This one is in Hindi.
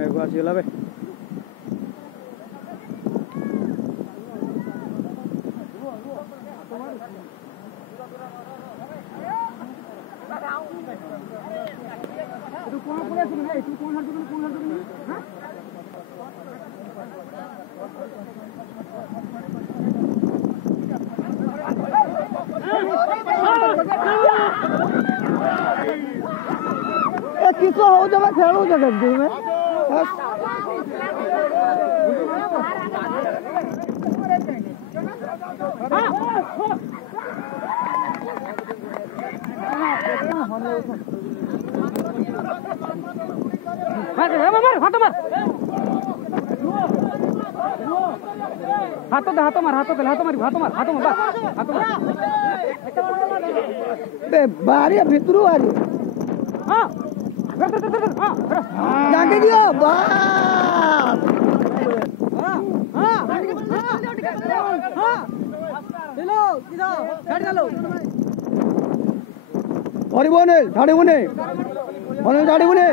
मेघ आसीगला बे किसो हो जब खेलू जगत में हाथों मार बारी भितरू आ रही हाँ जाके दियो बस चलो गाड़ी चलो गाड़ी बने गाड़ी बने गाड़ी बने